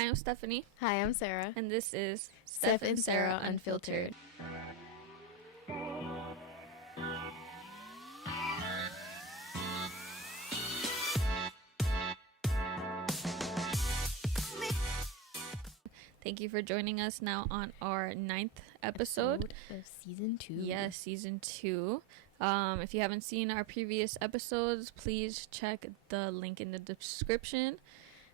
Hi, I'm Stephanie. Hi, I'm Sarah. And this is Steph and Sarah Unfiltered. Thank you for joining us now on our 9th episode of season 2. Yes, season 2. If you haven't seen our previous episodes, please check the link in the description.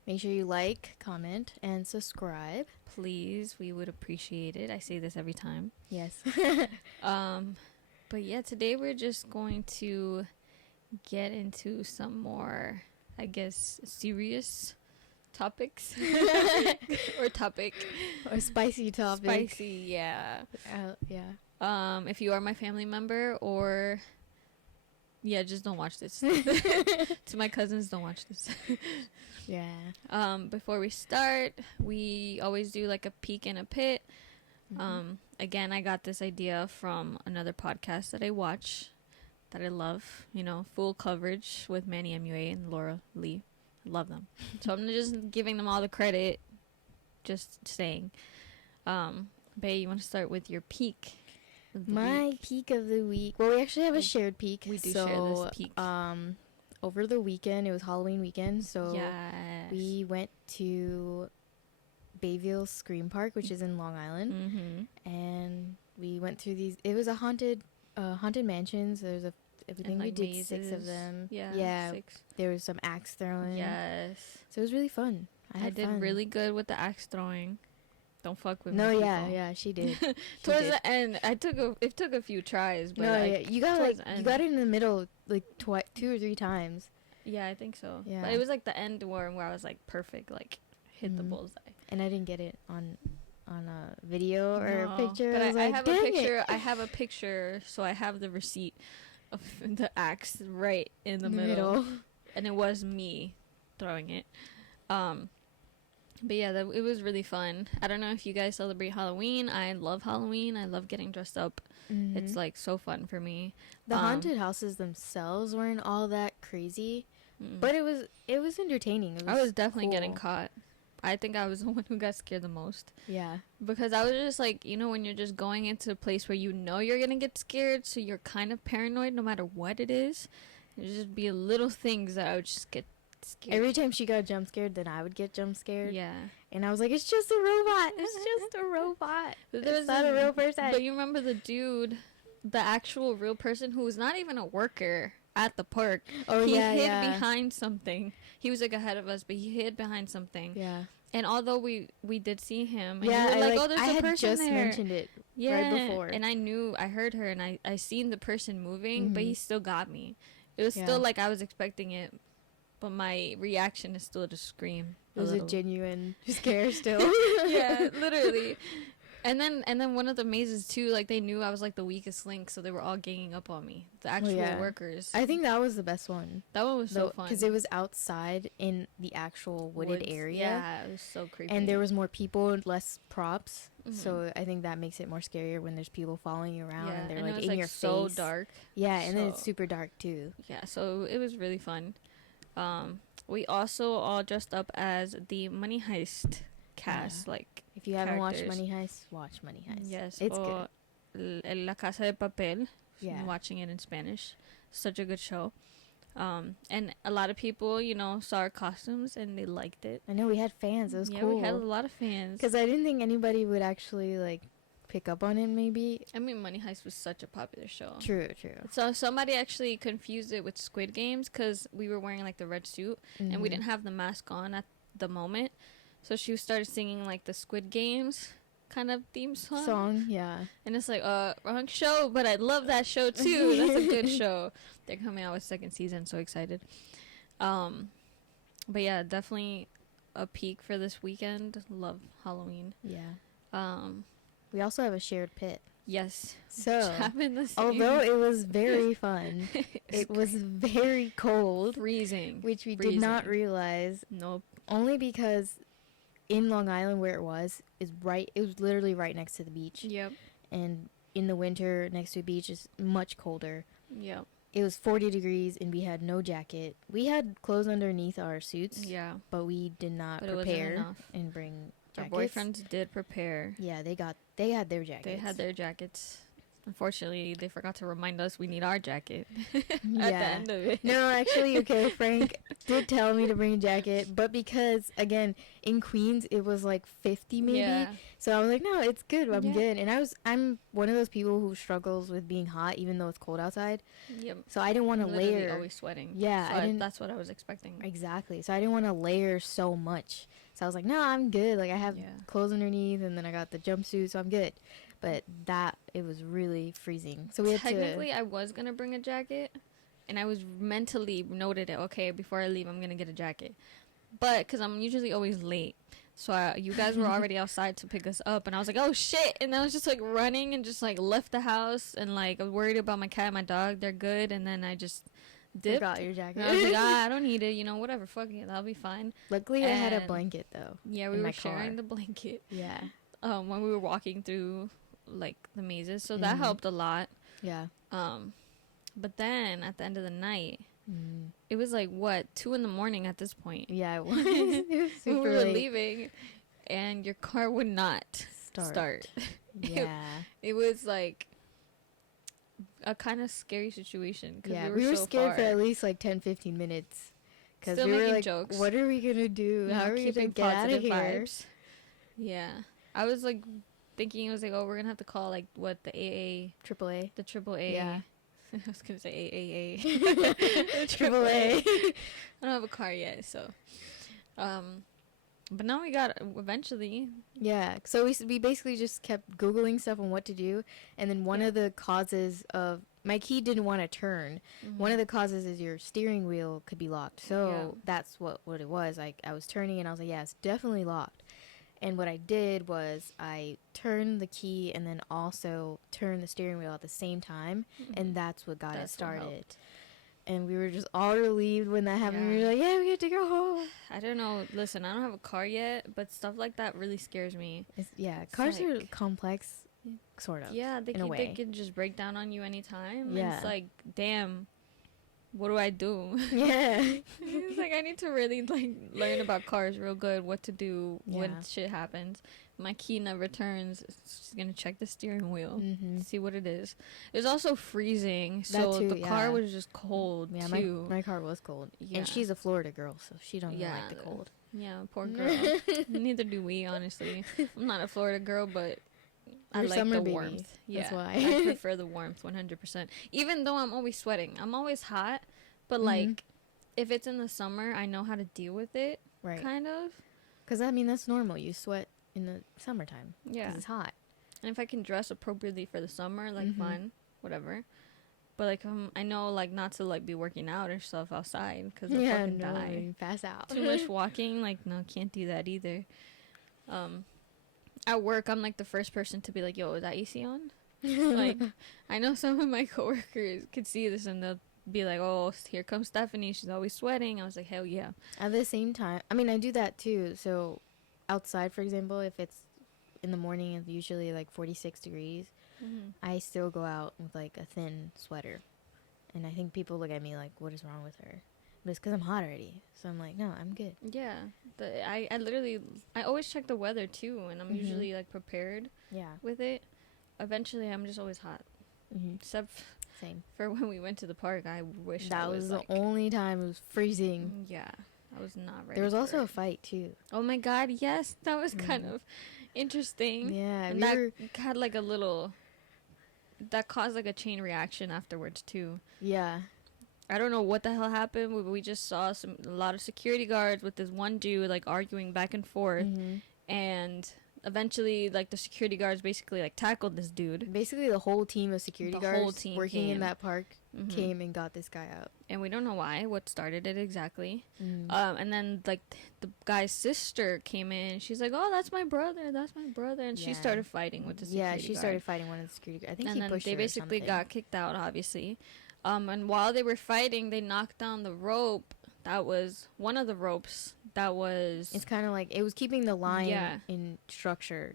Make sure you like, comment, and subscribe. Please, we would appreciate it. I say this every time. Yes. But yeah, today we're just going to get into some more, I guess, serious topics or topic Or spicy topic. Spicy, yeah. Yeah. If you are my family member, or just don't watch this. To my cousins, don't watch this. Yeah. Before we start, we always do like a peek and a pit. Again, I got this idea from another podcast that I watch that I love, full coverage with Manny MUA and Laura Lee. I love them. So I'm just giving them all the credit, just saying. Bae, you want to start with your peak of the week? Peak of the week. Well, we actually have a shared peak. We do share this peak. Over the weekend, it was Halloween weekend, so yes. we went to Bayville Scream Park, which is in Long Island, and we went through these. It was a haunted mansion. So there's I think we did mazes. 6 of them. Yeah. 6. There was some axe throwing. Yes. So it was really fun. I did fun. Really good with the axe throwing. Don't fuck with me. No, yeah, she did. Towards the end, it took a few tries, but you got you got it in the middle like 2 or 3 times. Yeah, I think so. Yeah. But it was like the end where I was like perfect, like hit the bullseye. And I didn't get it on a video or a picture. But I have a picture. It. I have a picture, so I have the receipt of the axe right in the middle. And it was me throwing it. But yeah, it was really fun. I don't know if you guys celebrate Halloween. I love Halloween. I love getting dressed up. It's like so fun for me. The haunted houses themselves weren't all that crazy, but it was entertaining. I was definitely getting caught. I think I was the one who got scared the most. Yeah. Because I was just like, when you're just going into a place where you're going to get scared, so you're kind of paranoid no matter what it is. There's just be little things that I would just get scared. Every time she got jump scared, then I would get jump scared. Yeah. And I was like, it's just a robot. It's just a robot. It's not a real person. But you remember the dude, the actual real person who was not even a worker at the park. Oh, he hid behind something. He was like ahead of us, but he hid behind something. Yeah. And although we did see him, and yeah, we were like, oh, there's a person there. I had just mentioned it right before. And I heard her, and I seen the person moving, but he still got me. It was still like I was expecting it, but my reaction is still to scream. It was a genuine scare still. Yeah, literally. And then one of the mazes too, like they knew I was like the weakest link, so they were all ganging up on me. The actual workers. I think that was the best one. That one was so fun because it was outside in the actual wooded area. Yeah, it was so creepy. And there was more people and less props, so I think that makes it more scarier when there's people following you around and they're like in your so face. So dark. Yeah, and then it's super dark too. Yeah, so it was really fun. We also all dressed up as the Money Heist cast, like. If you haven't watched Money Heist, watch Money Heist. Yes, it's good. La Casa de Papel. Yeah, watching it in Spanish. Such a good show. And a lot of people, saw our costumes and they liked it. I know we had fans. It was cool. Yeah, we had a lot of fans. Because I didn't think anybody would actually like pick up on it. Maybe. I mean, Money Heist was such a popular show. True. So somebody actually confused it with Squid Games because we were wearing like the red suit and we didn't have the mask on at the moment. So she started singing like the Squid Games kind of theme song. Yeah. And it's like, wrong show, but I love that show too. That's a good show. They're coming out with 2nd season, so excited. But yeah, definitely a peak for this weekend. Love Halloween. Yeah. We also have a shared pit. Yes. So, although it was very fun, it was very cold. Freezing. Which we did not realize. Nope. Only because in Long Island where it was literally right next to the beach. Yep. And in the winter next to the beach is much colder. Yep. It was 40 degrees and we had no jacket. We had clothes underneath our suits. Yeah. But we did not prepare and bring boyfriends did prepare. Yeah, they had their jackets. They had their jackets. Unfortunately, they forgot to remind us we need our jacket at Yeah. the end of it. No, actually, okay, Frank did tell me to bring a jacket, but because, again, in Queens, it was like 50 maybe. Yeah. So I was like, no, it's good. I'm Yeah. good. And I'm one of those people who struggles with being hot even though it's cold outside. Yep. So I didn't want to layer. Always sweating. Yeah, So that's what I was expecting. Exactly. So I didn't want to layer so much. So I was like, no, I'm good. Like I have clothes underneath, and then I got the jumpsuit, so I'm good. But it was really freezing. So we had Technically, I was gonna bring a jacket, and I was mentally noted it. Okay, before I leave, I'm gonna get a jacket. But because I'm usually always late, so you guys were already outside to pick us up, and I was like, oh shit! And I was just like running and just like left the house, and like I was worried about my cat and my dog. They're good, and then I just dipped. Forgot your jacket. And I was like, I don't need it. You know, whatever. Fuck it. That'll be fine. Luckily, I had a blanket though. Yeah, we were sharing the blanket. Yeah. When we were walking through like the mazes, so that helped a lot. Yeah. But then at the end of the night, it was like 2 a.m. at this point. Yeah, it was. It was super we were late. leaving, and your car would not start. Yeah. It was like a kind of scary situation. Yeah, we were so scared far. for at least like 10-15 minutes. Because Still we were making like, jokes. what are we going to do? How are we going to get out of here? Vibes. Yeah. I was like thinking, it was like, oh, we're going to have to call like what, the AA. AAA. The AAA. Yeah. I was going to say AAA. AAA. I don't have a car yet, so. But now we got, eventually. Yeah. So we basically just kept Googling stuff on what to do. And then one of the causes of, my key didn't want to turn. One of the causes is your steering wheel could be locked. So that's what it was. Like I was turning and I was like, yeah, it's definitely locked. And what I did was I turned the key and then also turned the steering wheel at the same time. And that's what got it started. And we were just all relieved when that happened. We were like, yeah, we get to go home. I don't know. Listen, I don't have a car yet, but stuff like that really scares me. Cars are complex, sort of. Yeah, they can just break down on you anytime. Yeah. And it's like, damn, what do I do? Yeah. It's like I need to really like learn about cars real good, what to do when shit happens. My key never turns. It's gonna check the steering wheel, see what it is. It was also freezing, so the car was just cold too. My car was cold, and she's a Florida girl, so she don't like the cold. Yeah, poor girl. Neither do we, honestly. I'm not a Florida girl, but I like the warmth. Yeah, that's why I prefer the warmth 100%. Even though I'm always sweating, I'm always hot, but like if it's in the summer, I know how to deal with it. Right. Kind of. Because I mean that's normal. You sweat in the summertime. Yeah. 'Cause it's hot. And if I can dress appropriately for the summer, like fine, whatever. But like I know like not to like be working out or stuff outside because I'll fucking die. You pass out. Too much walking, like no, can't do that either. At work, I'm like the first person to be like, "Yo, is that AC on?" Like, I know some of my coworkers could see this and they'll be like, "Oh, here comes Stephanie. She's always sweating." I was like, "Hell yeah!" At the same time, I mean, I do that too. So, outside, for example, if it's in the morning, it's usually like 46 degrees. I still go out with like a thin sweater, and I think people look at me like, "What is wrong with her?" But it's because I'm hot already. So I'm like, "No, I'm good." Yeah, I literally always check the weather too, and I'm usually like prepared. Yeah. With it. Eventually, I'm just always hot. Except for when we went to the park, I wish that was the only time it was freezing. Yeah, I was not ready. There was also a fight too. Oh my god, yes, that was kind of interesting. Yeah, and that had like a little. That caused like a chain reaction afterwards too. Yeah. I don't know what the hell happened, but we just saw a lot of security guards with this one dude like arguing back and forth, and eventually like the security guards basically like tackled this dude. Basically, the whole team of security guards working in that park came and got this guy out, and we don't know what started it exactly. And then like the guy's sister came in. She's like, "Oh, that's my brother, and she started fighting with the security guard. Yeah, she started fighting one of the security guards. I think and he pushed her. They basically got kicked out, obviously. And while they were fighting, they knocked down the rope. That was one of the ropes. It's kind of like it was keeping the line in structure.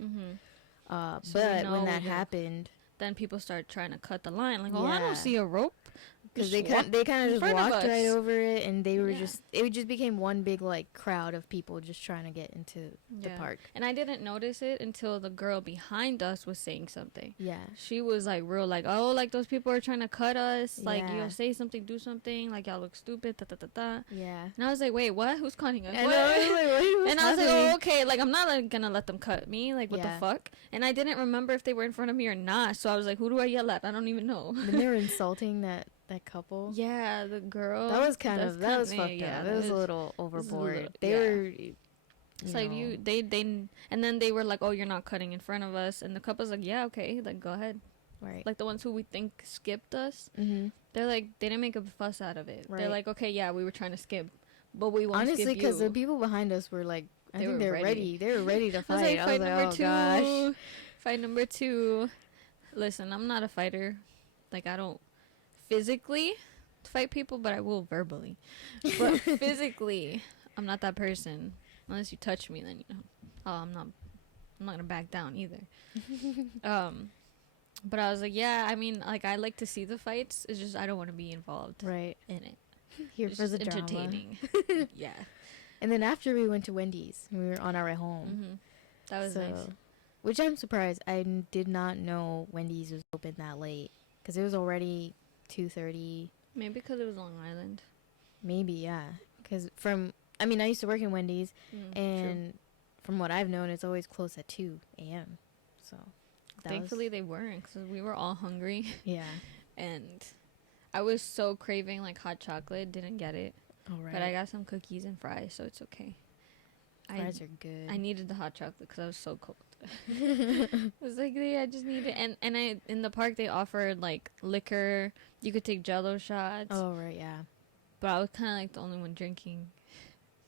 But when that happened, then people started trying to cut the line. Like, oh, I don't see a rope. because they kind of just walked right over it, and they were it just became one big like crowd of people just trying to get into the park. And I didn't notice it until the girl behind us was saying something. Yeah, she was like real like, oh, like those people are trying to cut us, like you know, say something, do something, like y'all look stupid, da, da, da, da. Yeah. And I was like, wait, what? Who's cutting us? I know, and I was like, oh, okay, like I'm not like gonna let them cut me, like what the fuck. And I didn't remember if they were in front of me or not, so I was like, who do I yell at? I don't even know. And they were insulting that couple. Yeah, the girl. That was fucked up. That was a little overboard. They were. It's like they and then they were like, oh, you're not cutting in front of us, and the couple's like, yeah, okay, like go ahead. Right. Like the ones who we think skipped us. Mm-hmm. They're like, they didn't make a fuss out of it. Right. They're like, okay, yeah, we were trying to skip, but we won't honestly, skip you. because the people behind us were like, I think they were ready. They were ready to fight. I was like, fight number oh two. Gosh. Fight number 2. Listen, I'm not a fighter. Like, I don't physically fight people, but I will verbally. But physically, I'm not that person. Unless you touch me, then you know. Oh, I'm not gonna back down either. But I was like, yeah, I mean, like I like to see the fights. It's just I don't want to be involved in it. Here for the entertaining. Yeah. And then after we went to Wendy's, we were on our way home. Mm-hmm. That was nice. Which I'm surprised. I did not know Wendy's was open that late because it was already 2:30. Maybe because it was Long Island. Maybe, yeah. Because I used to work in Wendy's, and from what I've known, it's always closed at 2 a.m. So, thankfully they weren't, because we were all hungry. Yeah. And I was so craving like hot chocolate, didn't get it. Oh, right. But I got some cookies and fries, so it's okay. Fries are good. I needed the hot chocolate because I was so cold. I was like, I just need it. And in the park they offered like liquor. You could take Jello shots. Oh right, yeah. But I was kind of like the only one drinking.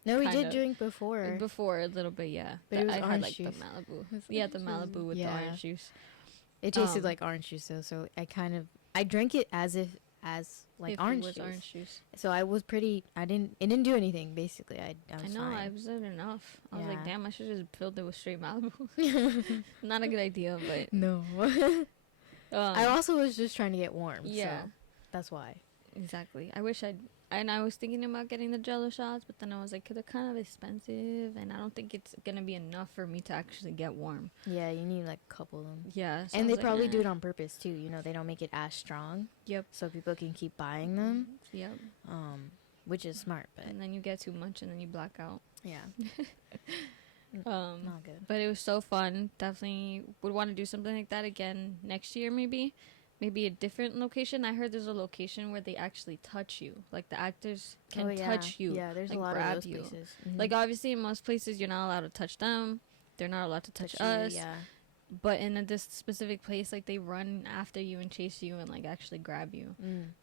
No, we did drink before. Before a little bit, yeah. But it was I orange had like juice. the Malibu. Yeah, the Malibu with the orange juice. It tasted like orange juice though, so I drank it as like orange juice. So I was it didn't do anything basically. I was fine. I was enough. I was like, damn, I should just filled it with straight Malibu. Not a good idea, but no. I also was just trying to get warm. Yeah, so that's why. Exactly. I was thinking about getting the Jello shots, but then I was like, they're kind of expensive, and I don't think it's gonna be enough for me to actually get warm. Yeah, you need like a couple of them. Yeah, so and they probably do it on purpose too. You know, they don't make it as strong. Yep. So people can keep buying them. Yep. Which is smart, but and then you get too much, and then you black out. Yeah. Not good. But it was so fun. Definitely would want to do something like that again next year, maybe. Maybe a different location. I heard there's a location where they actually touch you. Like the actors can touch you. Yeah, there's like, a lot grab of those you. places. Mm-hmm. Like obviously in most places you're not allowed to touch them. They're not allowed to touch us. Yeah. But in this specific place, like they run after you and chase you and like actually grab you.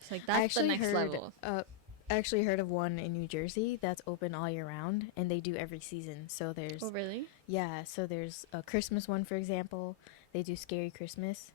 It's like that's the next level. I actually heard of one in New Jersey that's open all year round, and they do every season. So there's really? Yeah, so there's a Christmas one, for example. They do Scary Christmas.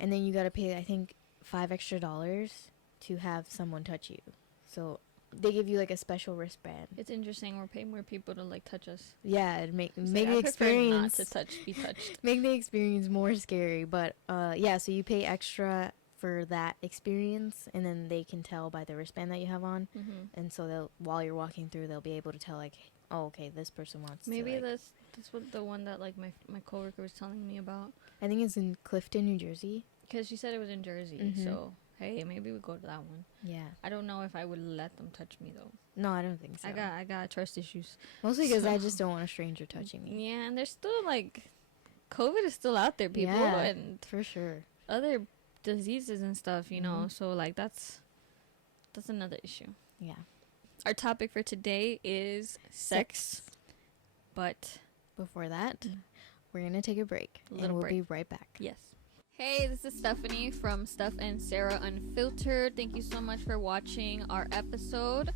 And then you gotta pay, I think, $5 extra to have someone touch you. So they give you like a special wristband. It's interesting. We're paying more people to like touch us. Yeah, it make the experience not to be touched. Make the experience more scary. But yeah, so you pay extra for that experience, and then they can tell by the wristband that you have on, and so while you're walking through, they'll be able to tell like, oh, okay, this person wants. Maybe to, like, that's what the one that like my coworker was telling me about. I think it's in Clifton, New Jersey. Because she said it was in Jersey, so hey, maybe we go to that one. Yeah. I don't know if I would let them touch me though. No, I don't think so. I got trust issues. Mostly because I just don't want a stranger touching me. Yeah, and there's still like, COVID is still out there, people, and for sure. Other diseases and stuff, you know. So like that's another issue. Yeah. Our topic for today is sex. But before that, we're gonna take a break, and we'll be right back. Yes. Hey, this is Stephanie from Steph and Sarah Unfiltered. Thank you so much for watching our episode.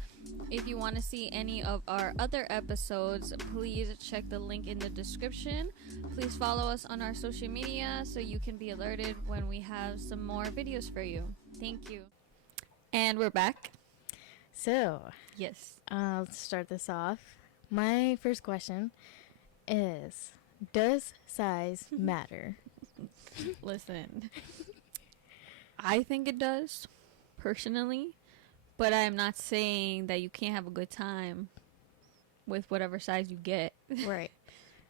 If you want to see any of our other episodes, please check the link in the description. Please follow us on our social media so you can be alerted when we have some more videos for you. Thank you. And we're back. So, yes. I'll start this off. My first question is, does size matter? Listen, I think it does, personally, but I am not saying that you can't have a good time with whatever size you get. Right.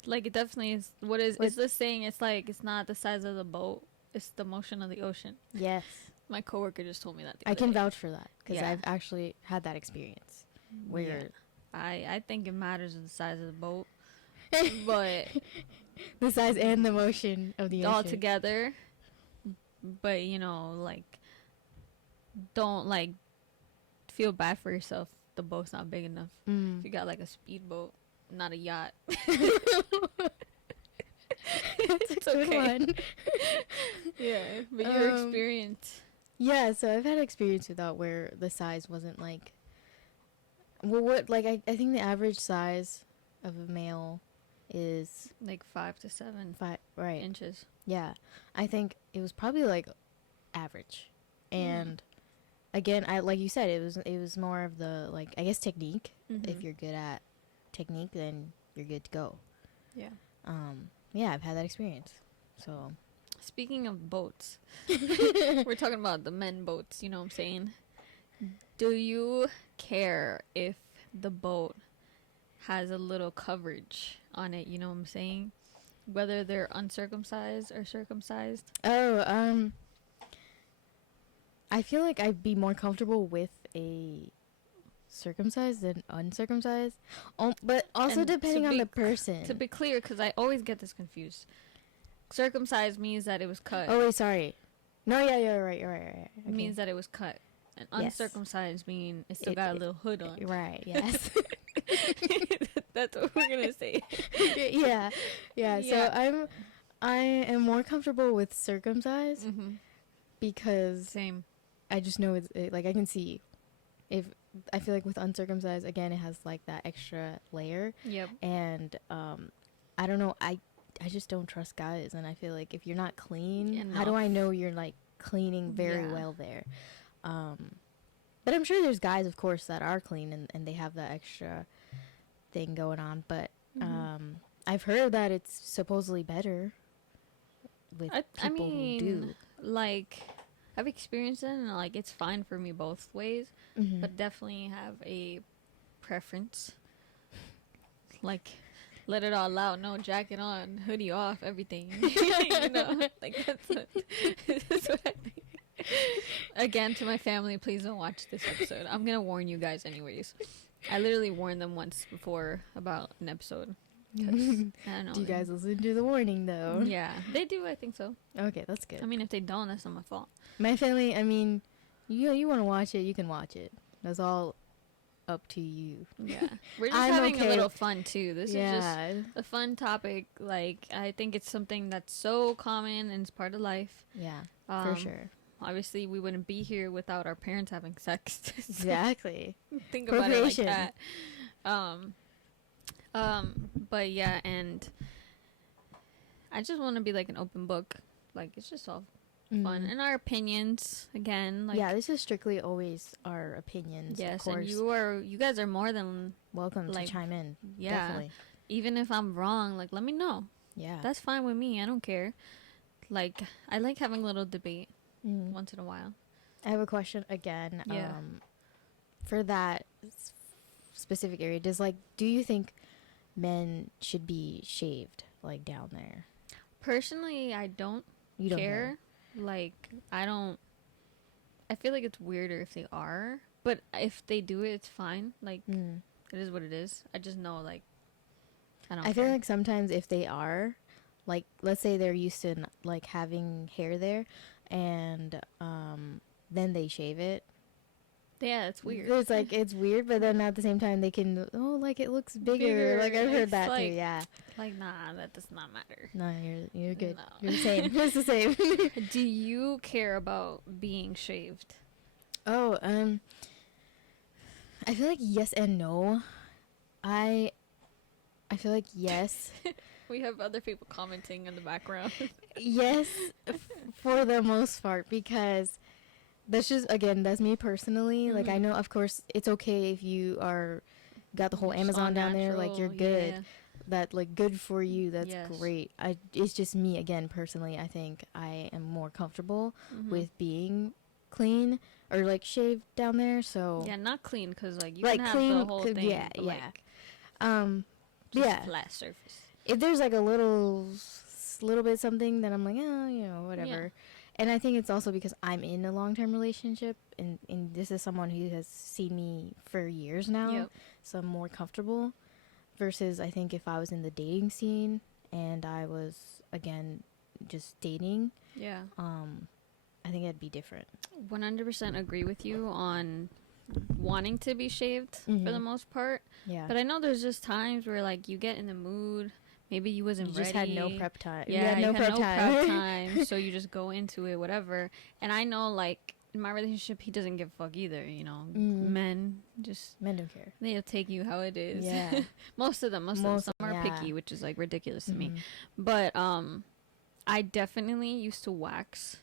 Like, it definitely is. It's the saying? It's like, it's not the size of the boat, it's the motion of the ocean. Yes. My coworker just told me that I can vouch for that because I've actually had that experience where I think it matters the size of the boat, but the size and the motion of the ocean all together. But you know, like, don't like feel bad for yourself. The boat's not big enough. If you got like a speedboat, not a yacht. It's okay. Yeah, but your experience. Yeah, so I've had experience with that where the size wasn't like. Well, I think the average size of a male is like 5 to 7 inches. Yeah, I think it was probably like average, and again, like you said, it was more of the, like, I guess, technique. If you're good at technique, then you're good to go. Yeah. Yeah, I've had that experience. So, speaking of boats, we're talking about the men boats. You know what I'm saying? Do you care if the boat has a little coverage on it? You know what I'm saying? Whether they're uncircumcised or circumcised. Oh, I feel like I'd be more comfortable with a circumcised than uncircumcised. But also depending on the person. To be clear, because I always get this confused. Circumcised means that it was cut. Oh, wait, sorry. No, yeah, you're right. Okay. It means that it was cut. And uncircumcised mean it still got a little hood on. Right, yes. That's what we're going to say. Yeah. So I am more comfortable with circumcised because same. I just know it's like I can see if I feel like with uncircumcised, again, it has like that extra layer. Yep. And I don't know, I just don't trust guys, and I feel like if you're not clean, how do I know you're like cleaning very well there? But I'm sure there's guys, of course, that are clean and they have that extra thing going on. But I've heard that it's supposedly better with people who do. Like, I've experienced it, and like it's fine for me both ways, but definitely have a preference. Like, let it all out, no jacket on, hoodie off, everything. You know, like that's what I think. Again, to my family, please don't watch this episode. I'm gonna warn you guys anyways. I literally warned them once before about an episode. I don't know. Do you guys listen to the warning though? Yeah, they do. I think so. Okay, that's good. I mean, if they don't, that's not my fault. My family, I mean, you want to watch it, you can watch it. That's all up to you. Yeah, we're just having a little fun too. This is just a fun topic. Like, I think it's something that's so common and it's part of life. Yeah, for sure. Obviously, we wouldn't be here without our parents having sex. Exactly. Think about it like that. But yeah, and I just want to be like an open book. Like, it's just all fun. And our opinions, again. Like, yeah, this is strictly always our opinions. Yes, of course. And you guys are more than welcome to chime in. Yeah. Definitely. Even if I'm wrong, like, let me know. Yeah. That's fine with me. I don't care. Like, I like having a little debate once in a while. I have a question again. Yeah. For that specific area, do you think men should be shaved, like, down there? Personally, I don't care. Like, I feel like it's weirder if they are, but if they do it, it's fine. Like, it is what it is. I just know, like, I feel like sometimes if they are, like, let's say they're used to like having hair there, and then they shave it. Yeah, it's weird. It's like, it's weird, but then at the same time they can, like, it looks bigger. Like, I've heard that like, too. Yeah. Like, nah, that does not matter. No, you're good. No. You're the same. It's the same. Do you care about being shaved? Oh, I feel like yes and no. I feel like yes. We have other people commenting in the background. Yes, for the most part, because that's just, again, that's me personally. Like, I know, of course, it's okay if you got the whole Amazon down there, like, you're good. Yeah. That, like, good for you. That's great. It's just me, again, personally. I think I am more comfortable with being clean or like shaved down there. So yeah, not clean because like you like can have clean, the whole thing. yeah, but, yeah. Like, just Yeah. flat surface. If there's like a little bit something, then I'm like, oh, you know, whatever. Yeah. And I think it's also because I'm in a long-term relationship, and this is someone who has seen me for years now, Yep. so I'm more comfortable. Versus, I think if I was in the dating scene and I was again just dating, Yeah. I think it'd be different. 100% agree with you on wanting to be shaved for the most part. Yeah. But I know there's just times where like you get in the mood. Maybe you wasn't You just ready. had no prep time. Yeah, you had no prep time. So you just go into it, whatever. And I know, like, in my relationship, he doesn't give a fuck either, you know. Men don't care. they'll take you how it is. Yeah. most of them. Some are picky, which is, like, ridiculous to me. But I definitely used to wax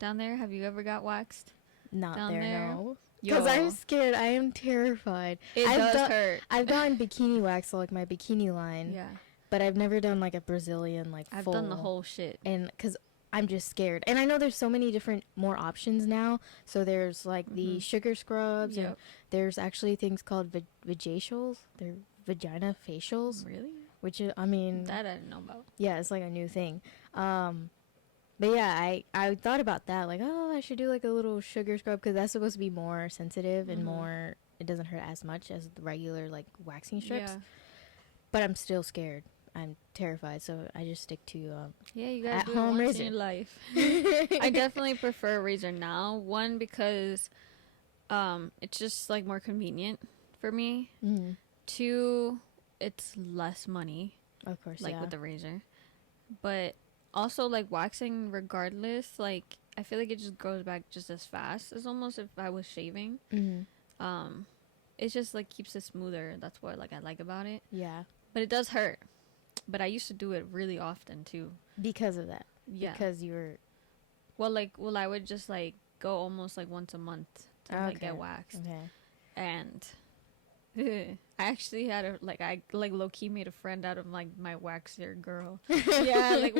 down there. Have you ever got waxed? Not down there, there? no. Because I'm scared. I am terrified. It does hurt. I've done bikini wax, so like my bikini line. Yeah. But I've never done like a Brazilian like I've full. done the whole shit. And because I'm just scared. And I know there's so many different more options now. So there's like the sugar scrubs. Yep. And there's actually things called vajacials. They're vagina facials. Really? Which is, I mean. That I didn't know about. Yeah, it's like a new thing. But yeah, I thought about that. Like, oh, I should do like a little sugar scrub because that's supposed to be more sensitive and more. It doesn't hurt as much as the regular like waxing strips. Yeah. But I'm still scared. I'm terrified, so I just stick to yeah, you gotta at do it home once razor. in your life. I definitely prefer a razor now. One, because it's just like more convenient for me. Two, it's less money, of course, like with the razor. But also like waxing, regardless, like I feel like it just grows back just as fast as almost if I was shaving. It just like keeps it smoother. That's what like I like about it. Yeah, but it does hurt. But I used to do it really often too. Because of that. Yeah. Because you were. Well, I would just like go almost like once a month to like get waxed. Okay. And I actually had I low key made a friend out of like my waxer girl. Yeah, like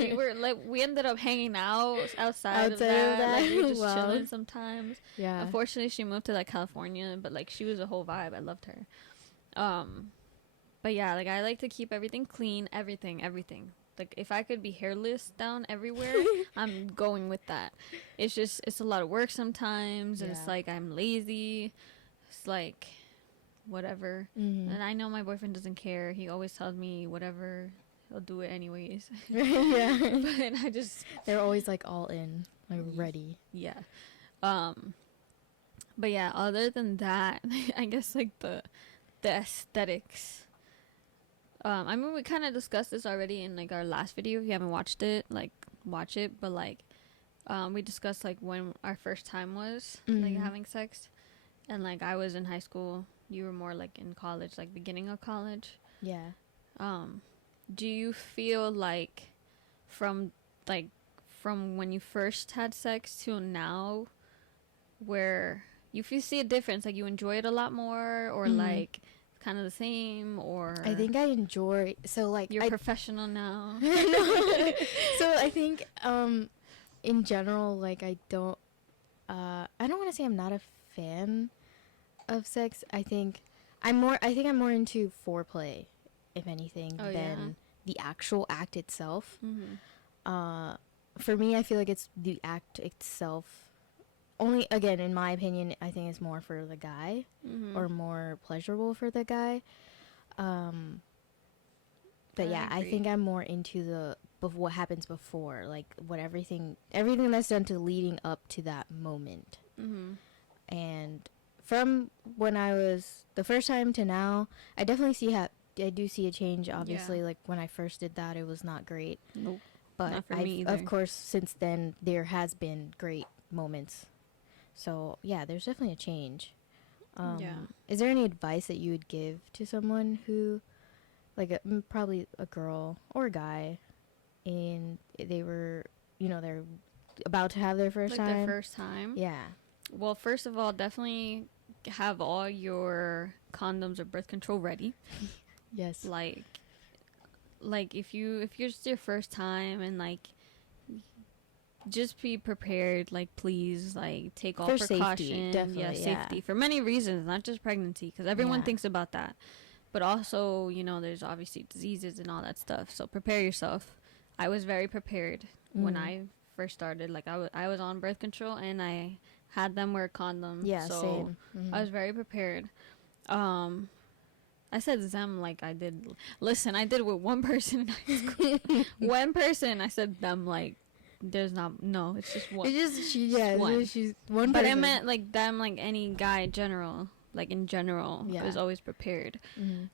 we ended up hanging out outside of that. Like we were just chilling sometimes. Yeah. Unfortunately, she moved to like California, but like she was a whole vibe. I loved her. But yeah, like I like to keep everything clean, everything. Like if I could be hairless down everywhere, I'm going with that. It's a lot of work sometimes, and it's like I'm lazy. It's like whatever. And I know my boyfriend doesn't care. He always tells me whatever. He'll do it anyways. Yeah. But they're always like all in, like ready. Yeah. But yeah, other than that, I guess like the aesthetics. I mean, we kind of discussed this already in like our last video. If you haven't watched it, like watch it. But like, we discussed like when our first time was like having sex, and like I was in high school. You were more like in college, like beginning of college. Yeah. Do you feel like from when you first had sex to now, where you see a difference, like you enjoy it a lot more, or like kind of the same, or I think I enjoy, so like you're professional now. So I think in general, like I don't want to say I'm not a fan of sex. I think I'm more into foreplay, if anything, than the actual act itself. For me, I feel like it's the act itself. Only, again, in my opinion, I think it's more for the guy, or more pleasurable for the guy. But yeah, I think I'm more into what happens before, like everything that's done to leading up to that moment. And from when I was the first time to now, I definitely I do see a change. Obviously, like when I first did that, it was not great. Nope. But not for me either. Of course, since then there has been great moments. So yeah, there's definitely a change. Is there any advice that you would give to someone who, like probably a girl or a guy, and they were, they're about to have their first time? Their first time? Yeah. Well, first of all, definitely have all your condoms or birth control ready. Yes. Like if you're just your first time and like just be prepared. Like, please, like, take all for precautions. safety, definitely, Safety for many reasons, not just pregnancy, because everyone Yeah. thinks about that. But also, you know, there's obviously diseases and all that stuff. So prepare yourself. I was very prepared when I first started. Like, I was on birth control, and I had them wear a condom. Yeah, so same. I was very prepared. I said them like I did. Listen, I did with one person in high school. One person. I said them like there's not. No, it's just one. It's just she's one. But person. I meant like them, like any guy in general. Like in general, I was always prepared.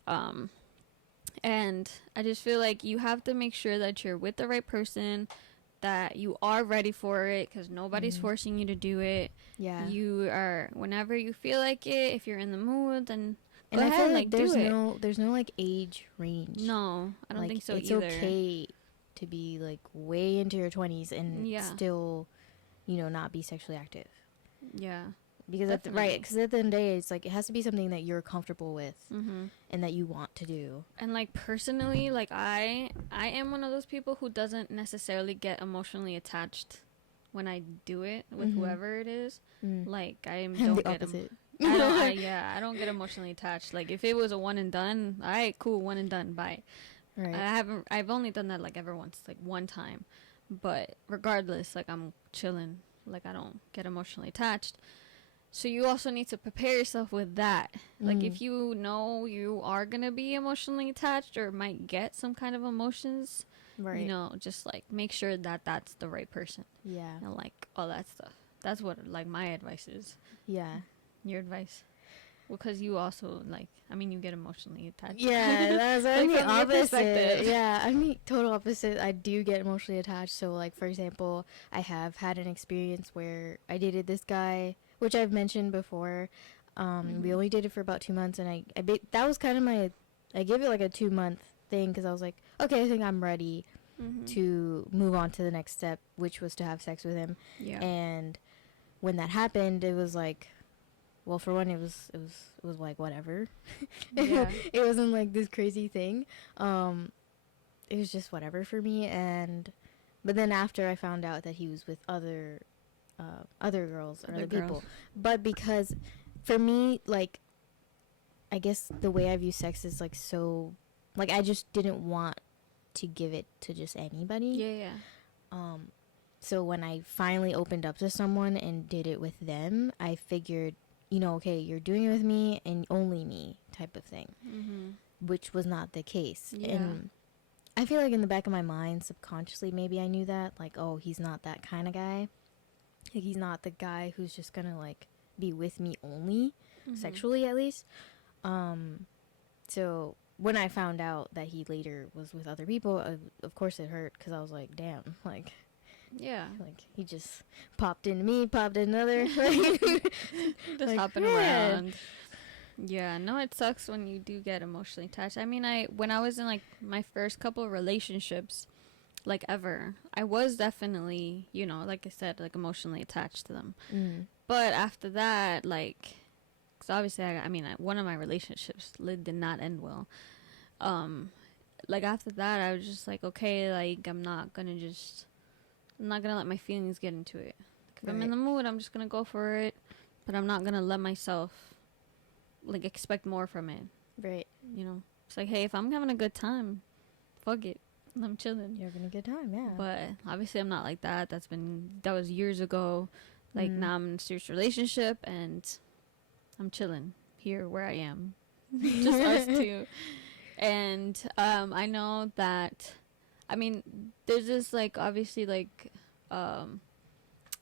And I just feel like you have to make sure that you're with the right person, that you are ready for it, because nobody's forcing you to do it. Yeah. You are, whenever you feel like it, if you're in the mood, then and go I ahead, feel like do it. there's no like age range. No, I don't think so it's either. It's okay to be like way into your 20s and still, you know, not be sexually active. Yeah. Because at the end of the day, it's like it has to be something that you're comfortable with and that you want to do. And like personally, like I am one of those people who doesn't necessarily get emotionally attached when I do it with whoever it is. Like I don't the get opposite. I don't get emotionally attached. Like if it was a one and done, all right, cool, one and done, bye. Right. I've only done that like ever once, like one time. But regardless, like I'm chilling. Like I don't get emotionally attached. So you also need to prepare yourself with that. Like if you know you are going to be emotionally attached or might get some kind of emotions, you know, just like make sure that that's the right person. Yeah. And like all that stuff. That's what like my advice is. Yeah. Your advice? Well, because you also like, I mean, you get emotionally attached. Yeah, that's like the opposite. Yeah, I mean, total opposite. I do get emotionally attached. So like, for example, I have had an experience where I dated this guy, which I've mentioned before. We only dated for about 2 months, and that was kind of I gave it like a 2-month thing because I was like, okay, I think I'm ready to move on to the next step, which was to have sex with him. Yeah. And when that happened, it was like, well, for one, it was like whatever. Yeah. It wasn't like this crazy thing. It was just whatever for me. But then after I found out that he was with other girls or other people, but because for me, like, I guess the way I view sex is like so, like I just didn't want to give it to just anybody. Yeah. So when I finally opened up to someone and did it with them, I figured, you know, okay, you're doing it with me and only me type of thing, which was not the case. Yeah. And I feel like in the back of my mind, subconsciously, maybe I knew that, like, oh, he's not that kind of guy. Like, he's not the guy who's just gonna, like, be with me only, sexually at least. So when I found out that he later was with other people, of course it hurt, because I was like, damn, like... Yeah. Like, he just popped into me, popped in another. Just like, hopping around. Yeah, no, it sucks when you do get emotionally attached. I mean, when I was in, like, my first couple of relationships, like, ever, I was definitely, you know, like I said, like, emotionally attached to them. But after that, like, because obviously, one of my relationships did not end well. Like, after that, I was just like, okay, like, I'm not going to let my feelings get into it. If I'm in the mood, I'm just going to go for it. But I'm not going to let myself, like, expect more from it. Right. You know? It's like, hey, if I'm having a good time, fuck it. I'm chilling. You're having a good time, yeah. But obviously I'm not like that. That was years ago. Like, now I'm in a serious relationship, and I'm chilling here where I am. Just us two. And I know that... I mean, there's this, like, obviously, like,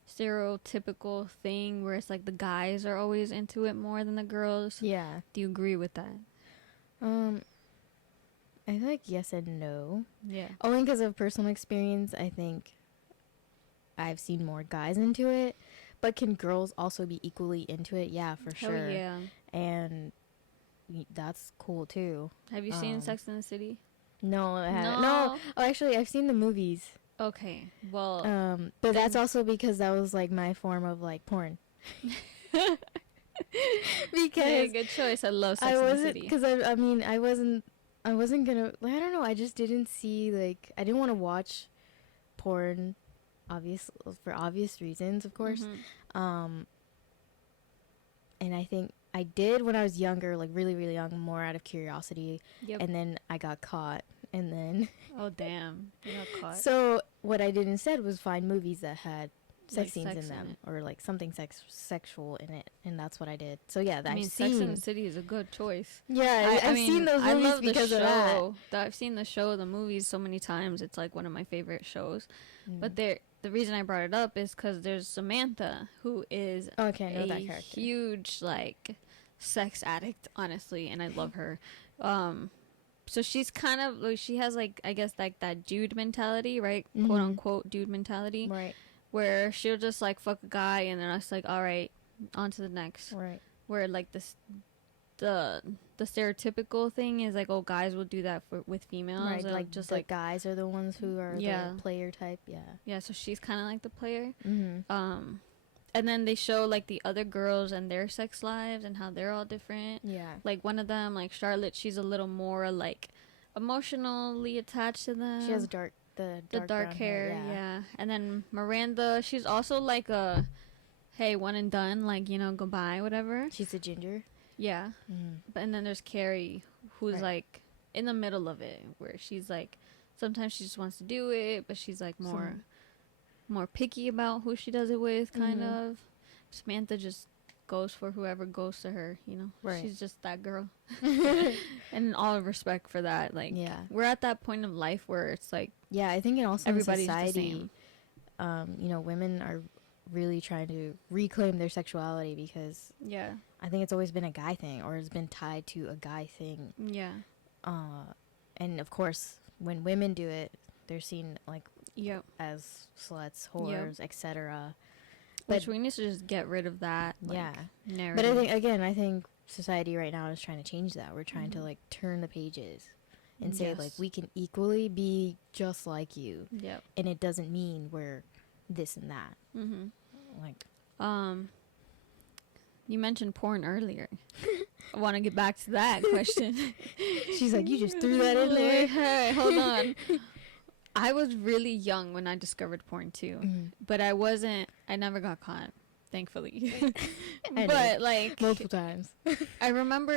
stereotypical thing where it's, like, the guys are always into it more than the girls. Yeah. Do you agree with that? I feel like yes and no. Yeah. Only because of personal experience, I think I've seen more guys into it. But can girls also be equally into it? Yeah, for sure. Yeah. And that's cool, too. Have you seen Sex and the City? No, I haven't. No. Oh, actually, I've seen the movies. Okay. Well. But that's also because that was like my form of like porn. Because hey, good choice. I love Sex and the City. Because I wasn't gonna. Like, I don't know. I just didn't see, like, I didn't want to watch porn obvious reasons, of course. And I think I did when I was younger, like really, really young, more out of curiosity. Yep. And then I got caught. And then... Oh, damn. You got caught. So what I did instead was find movies that had sex Like scenes sex in them. in Or like something sexual in it. And that's what I did. So yeah, I mean, Sex and the City is a good choice. Yeah, I've seen those movies I love because of that. I've seen the show, the movies so many times. It's like one of my favorite shows. But the reason I brought it up is because there's Samantha, who is I know that character. Huge, like, sex addict, honestly, and I love her. So she's kind of, like, she has, like, I guess, like, that dude mentality, right? Quote unquote dude mentality. Right. Where she'll just, like, fuck a guy, and then it's like, all right, on to the next. Right. Where, like, the stereotypical thing is, like, oh, guys will do that with females. Right, like, just, the like, guys are the ones who are the player type, Yeah, so she's kind of like the player. And then they show, like, the other girls and their sex lives and how they're all different. Yeah. Like, one of them, like, Charlotte, she's a little more, like, emotionally attached to them. She has the dark hair, yeah. And then Miranda, she's also, like, a, hey, one and done, like, you know, goodbye, whatever. She's a ginger. Yeah. But, and then there's Carrie, who's, like, in the middle of it, where she's, like, sometimes she just wants to do it, but she's, like, more picky about who she does it with, kind of. Samantha just goes for whoever goes to her, you know. Right. She's just that girl. And all respect for that. Like, we're at that point of life where it's like, yeah, I think also everybody's in society, the same. You know, women are really trying to reclaim their sexuality because I think it's always been a guy thing, or it's been tied to a guy thing. Yeah. And of course, when women do it, they're seen like as sluts, whores, etc. Which we need to just get rid of that. Like, narrative. But I think society right now is trying to change that. We're trying to like turn the pages and say like we can equally be just like you. Yep. And it doesn't mean we're this and that. Like, you mentioned porn earlier. I want to get back to that question. She's like, you just threw that in there. Hey, hold on. I was really young when I discovered porn too, but I never got caught, thankfully. But like multiple times. I remember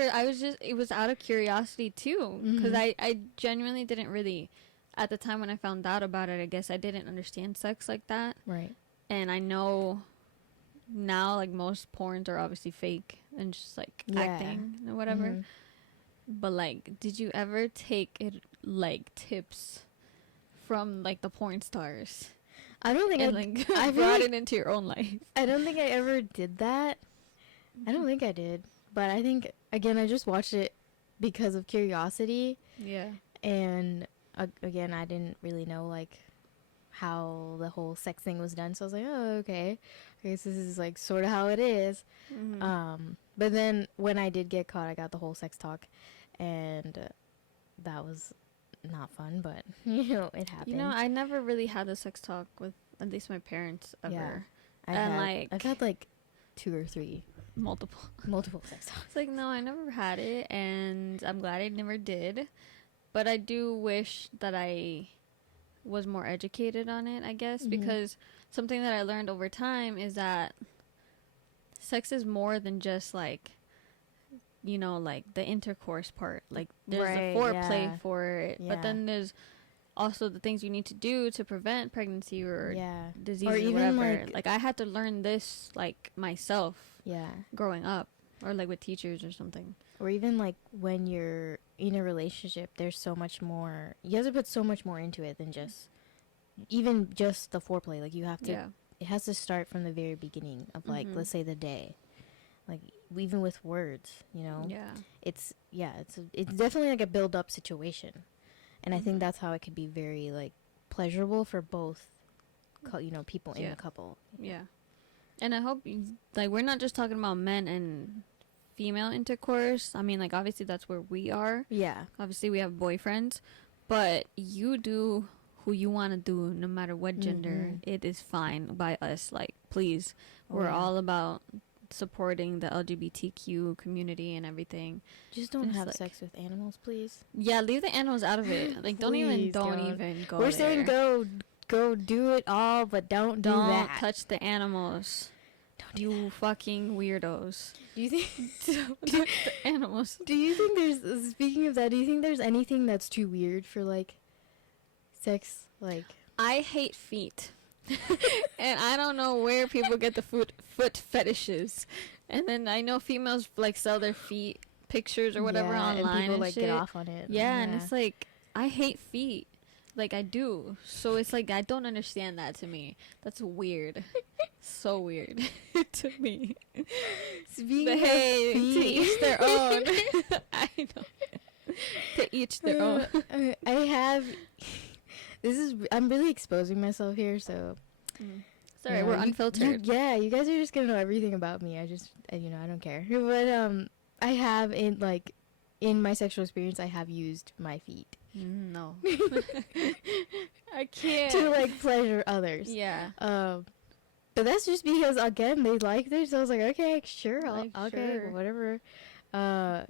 it was out of curiosity too, because I genuinely didn't really, at the time when I found out about it, I guess I didn't understand sex like that. Right. And I know now, like, most porns are obviously fake and just like acting or whatever. But like, did you ever take it like tips from like the porn stars? I don't think I brought it into your own life. I don't think I ever did that. I don't think I did. But I think, again, I just watched it because of curiosity. Yeah. And again, I didn't really know like how the whole sex thing was done. So I was like, oh, okay. I guess this is like sort of how it is. But then when I did get caught, I got the whole sex talk. And that was not fun, but you know, it happened. You know, I never really had a sex talk with at least my parents ever. Yeah. I've had like 2 or 3 multiple sex talks. It's like, no, I never had it, and I'm glad I never did. But I do wish that I was more educated on it, I guess, because something that I learned over time is that sex is more than just like, you know, like the intercourse part. Like, there's the foreplay for it, but then there's also the things you need to do to prevent pregnancy or disease or even whatever. Like I had to learn this like myself growing up, or like with teachers or something. Or even like when you're in a relationship, there's so much more, you have to put so much more into it than just even just the foreplay. Like you have to it has to start from the very beginning of like let's say the day. Like even with words, you know, it's definitely like a build up situation, and I think that's how it could be very like pleasurable for both, you know, people in a couple. Yeah, and I hope like we're not just talking about men and female intercourse. I mean, like obviously that's where we are. Yeah, obviously we have boyfriends, but you do who you want to do, no matter what gender. It is fine by us. Like, please, we're all about supporting the LGBTQ community and everything. Just don't have sex with animals, please. Yeah, leave the animals out of it. Like, don't even go. We're saying go go do it all, but don't do that. Don't touch the animals. You fucking weirdos. Do you think Don't touch the animals. Do you think there's, speaking of that, do you think there's anything that's too weird for like sex? Like, I hate feet. And I don't know where people get the foot fetishes. And then I know females like sell their feet pictures or whatever online and people and like shit. get off on it. Yeah, and it's like, I hate feet. Like, I do. So it's like, I don't understand that to me. That's weird. So weird to me. Speaking But of hey, feet. to each their own. I know. To each their own. I have. I'm really exposing myself here, so. Sorry, you know, we're unfiltered. Yeah, you guys are just gonna know everything about me. I don't care. But I have in my sexual experience, I have used my feet. No. I can't. To like pleasure others. Yeah. But that's just because again they liked it, so I was like, okay, sure, okay, sure. whatever. Yeah,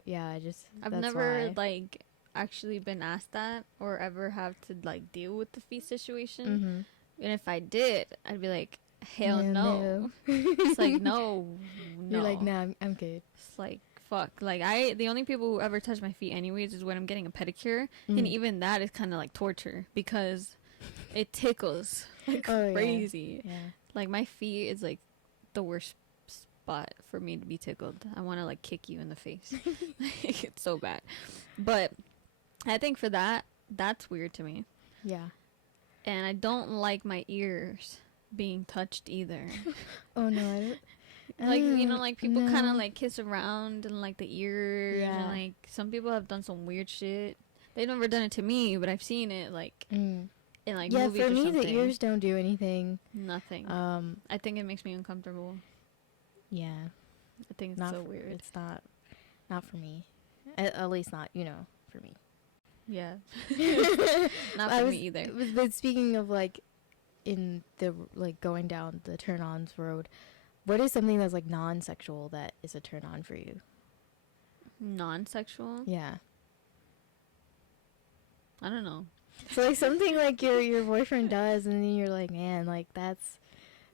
I've that's never why. like actually been asked that or ever have to like deal with the feet situation. Mm-hmm. And if I did, I'd be like, hell Yeah, no. It's like no. You're like, nah, I'm good. It's like fuck. Like the only people who ever touch my feet anyways is when I'm getting a pedicure, Mm. and even that is kind of like torture because it tickles like Oh, crazy. Yeah. Like my feet is like the worst spot for me to be tickled. I want to like kick you in the face. Like, it's so bad. But I think for that's weird to me. Yeah. And I don't like my ears being touched either. Oh no, I don't. Like, you know, like people kind no. of like kiss around and like the ears. Yeah. And like some people have done some weird shit. They've never done it to me, but I've seen it like in like Yeah, movies for or me something. the ears don't do anything. Nothing. I think it makes me uncomfortable. Yeah. I think it's Not so weird. It's not for me. At least not, for me. Yeah. Not for me either. But speaking of like in the like going down the turn-ons road, what is something that's like non-sexual that is a turn-on for you? Non-sexual? Yeah. I don't know. So like something like your boyfriend does, and then you're like, man, like that's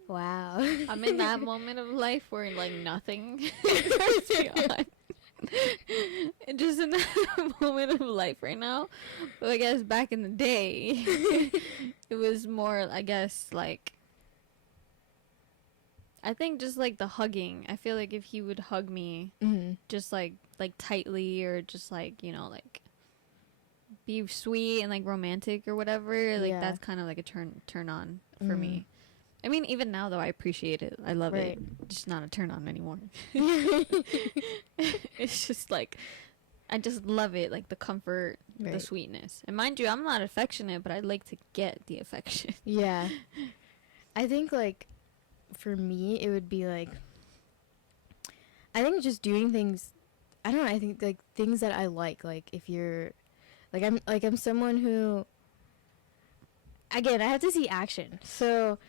wow. I'm in that moment of life where like nothing turns me on. Just in that moment of life right now. But I guess back in the day, it was more, I guess, like, I think just like the hugging. I feel like if he would hug me just like tightly or just like, like be sweet and like romantic or whatever, like that's kind of like a turn on for me. I mean, even now though, I appreciate it. I love it. Just not a turn on anymore. It's just like, I just love it, like the comfort, the sweetness. And mind you, I'm not affectionate, but I like to get the affection. Yeah. I think like for me it would be like, I think just doing things, I don't know, I think like things that I like if you're I'm someone who, again, I have to see action. So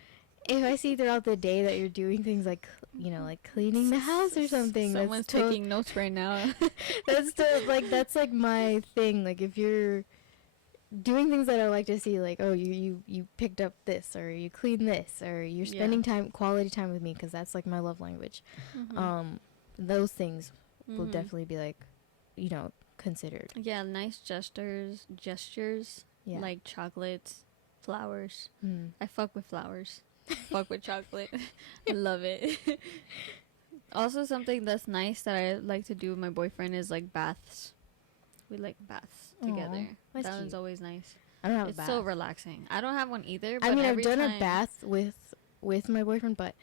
if I see throughout the day that you're doing things like, like cleaning the house or something, Someone's taking notes right now. that's like my thing. Like if you're doing things that I like to see, like, oh, you picked up this, or you cleaned this, or you're spending quality time with me, because that's like my love language. Those things will definitely be like, considered. Yeah, nice gestures. Yeah. Like chocolates, flowers. I fuck with flowers. Fuck with chocolate. I love it. Also, something that's nice that I like to do with my boyfriend is like baths. We like baths together. That one's always nice. I don't have a It's bath. so relaxing. I don't have one either. But I mean, I've done time a bath with my boyfriend, but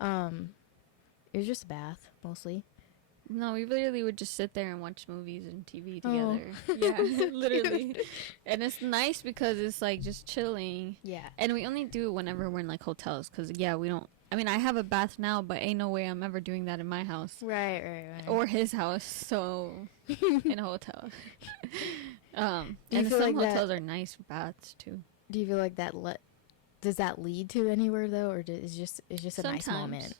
it was just a bath mostly. No, we literally would just sit there and watch movies and TV together. Yeah, literally. And it's nice because it's like just chilling. Yeah. And we only do it whenever we're in like hotels, because we don't. I mean, I have a bath now, but ain't no way I'm ever doing that in my house. Right. Or his house, so in a hotel. And feel some like hotels are nice baths too. Do you feel like that does that lead to anywhere though, or it's just a nice moment?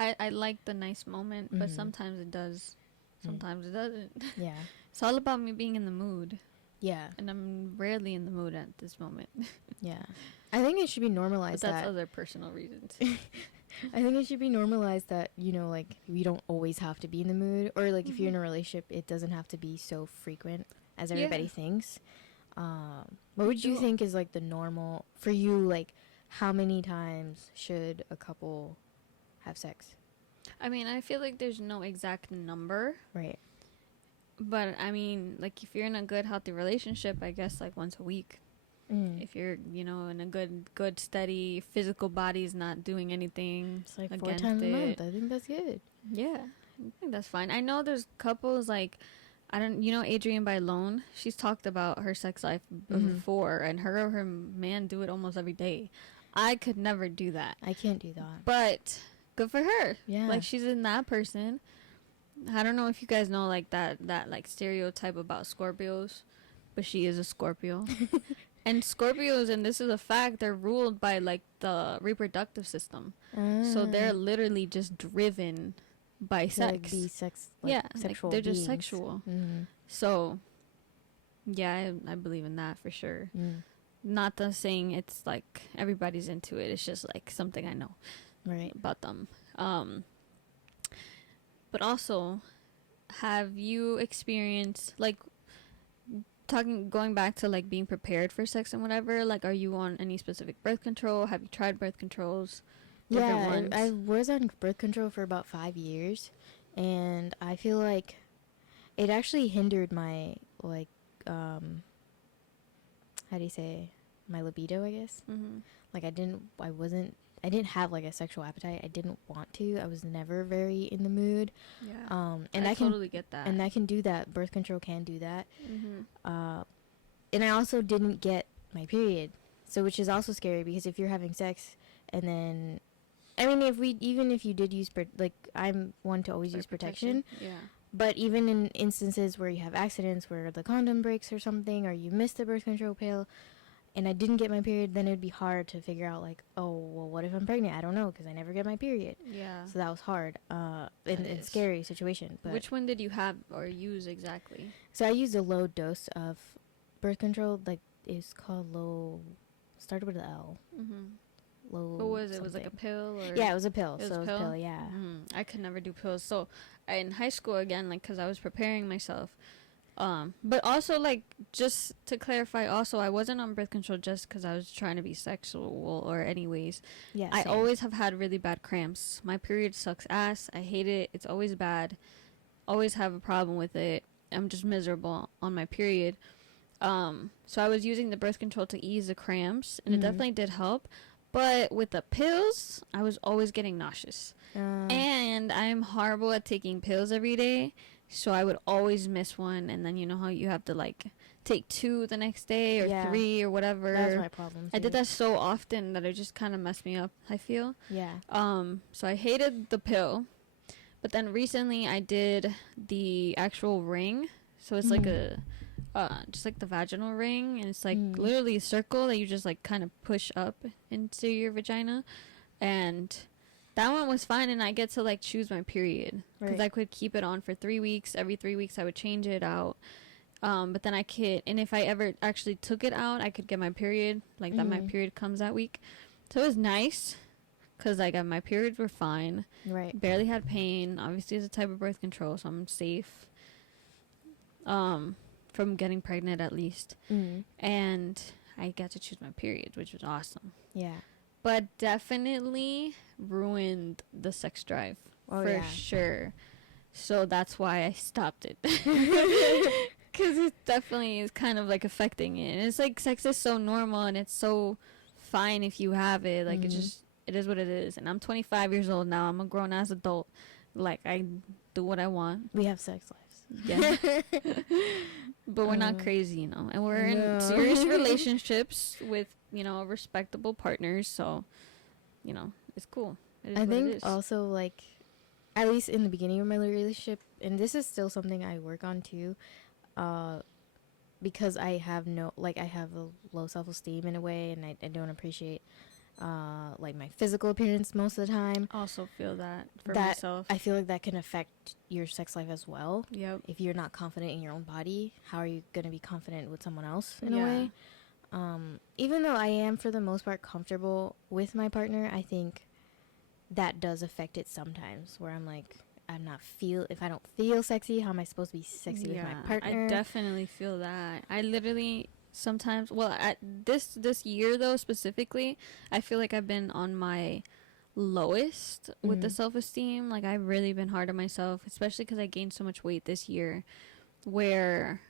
I like the nice moment, but sometimes it does. Sometimes it doesn't. Yeah. It's all about me being in the mood. Yeah. And I'm rarely in the mood at this moment. Yeah. I think it should be normalized but that's other personal reasons. I think it should be normalized that, you know, like, we don't always have to be in the mood. Or, like, if you're in a relationship, it doesn't have to be so frequent as everybody thinks. What would you think is, like, the normal for you? Like, how many times should a couple have sex? I mean, I feel like there's no exact number. Right. But, I mean, like, if you're in a good, healthy relationship, I guess, like, once a week. If you're, you know, in a good, steady physical body's not doing anything it's like 4 against times it. a month. I think that's good. Yeah, I think that's fine. I know there's couples like, you know, Adrienne Bailon. She's talked about her sex life before, and her man do it almost every day. I could never do that. I can't do that. But good for her. Yeah. Like, she's in that person. I don't know if you guys know, like, that like stereotype about Scorpios, but she is a Scorpio. And Scorpios, and this is a fact, they're ruled by, like, the reproductive system. So they're literally just driven by sex. Like, be sexual. Like they're beings. just sexual. So, yeah, I believe in that for sure. Not the saying it's, like, everybody's into it. It's just, like, something I know about them. But also, have you experienced, like, going back to, like, being prepared for sex and whatever, like, are you on any specific birth control? Have you tried birth controls? Yeah, I was on birth control for about 5 years, and I feel like it actually hindered my, like, how do you say, my libido, I guess. Like, I didn't have, like, a sexual appetite. I didn't want to. I was never very in the mood. Yeah. And I totally get that. And I can do that. Birth control can do that. And I also didn't get my period, so, which is also scary, because if you're having sex and then, I mean, even if you did use like, I'm one to always use protection. Yeah. But even in instances where you have accidents where the condom breaks or something, or you miss the birth control pill, and I didn't get my period, then it'd be hard to figure out, like, oh, well, what if I'm pregnant? I don't know, because I never get my period. Yeah. So that was hard. And a scary situation. But which one did you have or use exactly? So I used a low dose of birth control. Like, it's called low. Started with an L. Low. What was it? Was it like a pill? Or? Yeah, it was a pill. It was a pill. Yeah. I could never do pills. So in high school, again, like, because I was preparing myself. But also, like, just to clarify, also, I wasn't on birth control just because I was trying to be sexual or anyways. Yeah. I always have had really bad cramps. My period sucks ass. I hate it. It's always bad. Always have a problem with it. I'm just miserable on my period. So I was using the birth control to ease the cramps, and it definitely did help. But with the pills, I was always getting nauseous. And I'm horrible at taking pills every day. So I would always miss one, and then you know how you have to, like, take 2 the next day or 3 or whatever. That's my problem too. I did that so often that it just kind of messed me up, I feel. Yeah. So I hated the pill. But then recently I did the actual ring. So it's like just like the vaginal ring, and it's like literally a circle that you just, like, kind of push up into your vagina. And that one was fine, and I get to, like, choose my period, because I could keep it on for 3 weeks. Every 3 weeks I would change it out. But then and if I ever actually took it out, I could get my period, like, that my period comes that week. So it was nice, because, like, my periods were fine. Right. Barely had pain. Obviously, it's a type of birth control, so I'm safe from getting pregnant, at least. And I got to choose my period, which was awesome. Yeah. But definitely ruined the sex drive, for sure. So that's why I stopped it. Because it definitely is kind of, like, affecting it. And it's like, sex is so normal, and it's so fine if you have it. Like, it is what it is. And I'm 25 years old now. I'm a grown-ass adult. Like, I do what I want. We have sex lives. Yeah. But we're not crazy, you know. And we're in serious relationships with, you know, respectable partners. So, you know, it's cool. It is I what think it is. also, like, at least in the beginning of my relationship, and this is still something I work on too, because I have a low self-esteem in a way, and I don't appreciate like my physical appearance most of the time. Also feel that for that myself. I feel like that can affect your sex life as well. Yep. If you're not confident in your own body, how are you going to be confident with someone else in a way? Even though I am for the most part comfortable with my partner, I think that does affect it sometimes, where I'm like, if I don't feel sexy, how am I supposed to be sexy with my partner? I definitely feel that. I literally sometimes, well, at this year though specifically, I feel like I've been on my lowest with the self-esteem. Like, I've really been hard on myself, especially because I gained so much weight this year, where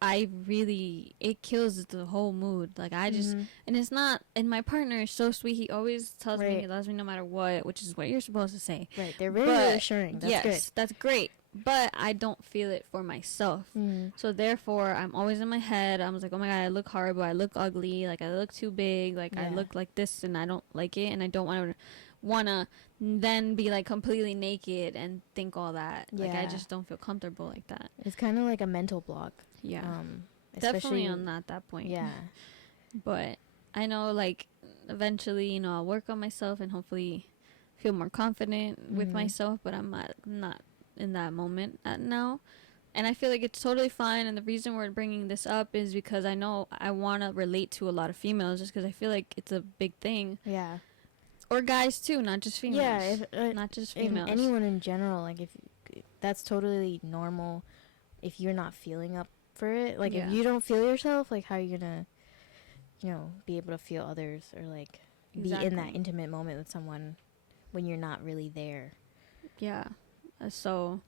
it kills the whole mood. Like, I just, and it's not, and my partner is so sweet. He always tells me he loves me no matter what, which is what you're supposed to say. Right. They're very reassuring. That's good. That's great. But I don't feel it for myself. So therefore, I'm always in my head. I'm like, oh my God, I look horrible. I look ugly. Like, I look too big. Like, I look like this and I don't like it. And I don't want to then be like completely naked and think all that. Like, I just don't feel comfortable like that. It's kind of like a mental block. Yeah. Definitely on that point. Yeah. But I know, like, eventually, you know, I'll work on myself and hopefully feel more confident with myself, but I'm not in that moment now. And I feel like it's totally fine. And the reason we're bringing this up is because I know I want to relate to a lot of females, just because I feel like it's a big thing. Yeah. Or guys too, not just females. Yeah. Not just females. Anyone in general, like, if that's totally normal if you're not feeling up for it. Like, if you don't feel yourself, like, how are you gonna, you know, be able to feel others, or like be in that intimate moment with someone when you're not really there? Yeah. So,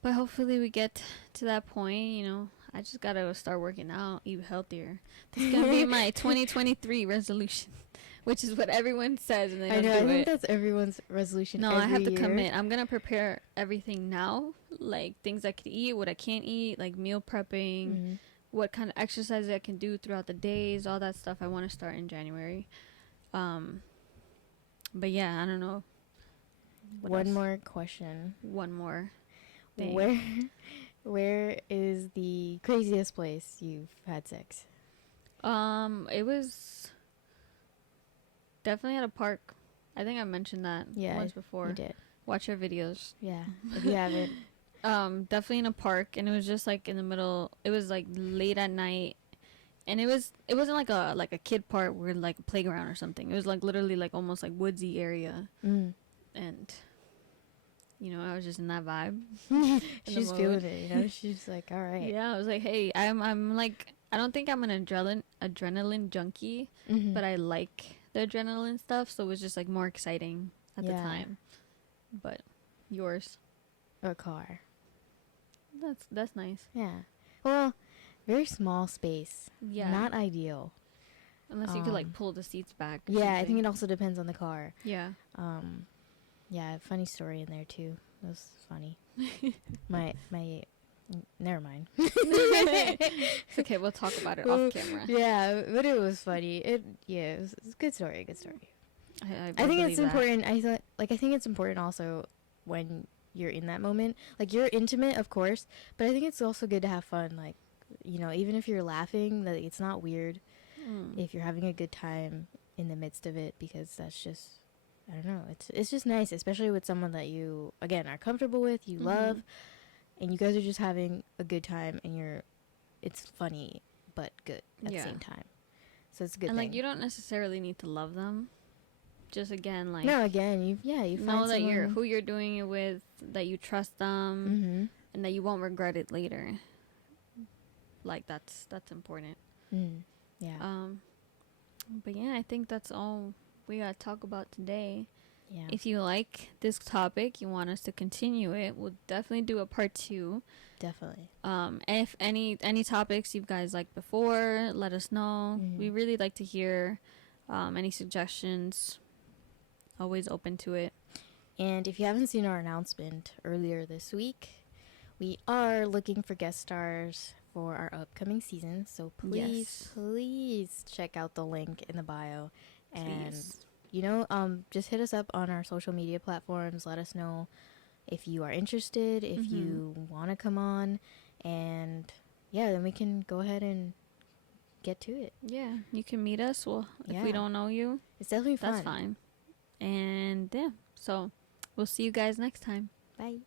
but hopefully we get to that point. You know, I just gotta start working out, eat healthier. That's gonna be my 2023 resolution, which is what everyone says, and they don't do it. I think that's everyone's resolution. No, I have to commit. I'm gonna prepare everything now, like things I could eat, what I can't eat, like meal prepping, what kind of exercises I can do throughout the days, all that stuff. I want to start in January. But yeah, I don't know. One more question. One more thing. Where is the craziest place you've had sex? It was definitely at a park. I think I mentioned that once before. You did. Watch our videos. Yeah, if you haven't. Definitely in a park, and it was just like in the middle. It was like late at night, and it wasn't like a kid park where like a playground or something. It was like literally like almost like woodsy area, and you know, I was just in that vibe. She's feeling it, you know. She's like, all right. Yeah, I was like, hey, I'm like, I don't think I'm an adrenaline junkie, but I like the adrenaline stuff, so it was just like more exciting at the time. But yours? A car. That's nice. Yeah. Well, very small space. Yeah. Not ideal. Unless you could like pull the seats back. Yeah, something. I think it also depends on the car. Yeah. Yeah, funny story in there too. That was funny. my never mind. It's okay, we'll talk about it off camera. Yeah, but it was funny. It was a good story, good story. I think it's important. I think it's important also when you're in that moment. Like, you're intimate, of course, but I think it's also good to have fun. Like, you know, even if you're laughing, that it's not weird if you're having a good time in the midst of it, because that's just, I don't know, it's just nice, especially with someone that you, again, are comfortable with, you love, and you guys are just having a good time, and it's funny but good at the same time. So it's a good thing. Like, you don't necessarily need to love them. Just again, like, no, again, you know that who you're doing it with, that you trust them, and that you won't regret it later. Like, that's important. Yeah. But yeah, I think that's all we gotta talk about today. Yeah. If you like this topic, you want us to continue it, we'll definitely do a part 2. Definitely. If any topics you guys liked before, let us know. We really like to hear any suggestions. Always open to it. And if you haven't seen our announcement earlier this week, we are looking for guest stars for our upcoming season. So please check out the link in the bio. And, you know, just hit us up on our social media platforms. Let us know if you are interested, if you want to come on. And, yeah, then we can go ahead and get to it. Yeah, you can meet us. Well, if we don't know you, it's definitely fun. That's fine. And yeah, so we'll see you guys next time. Bye.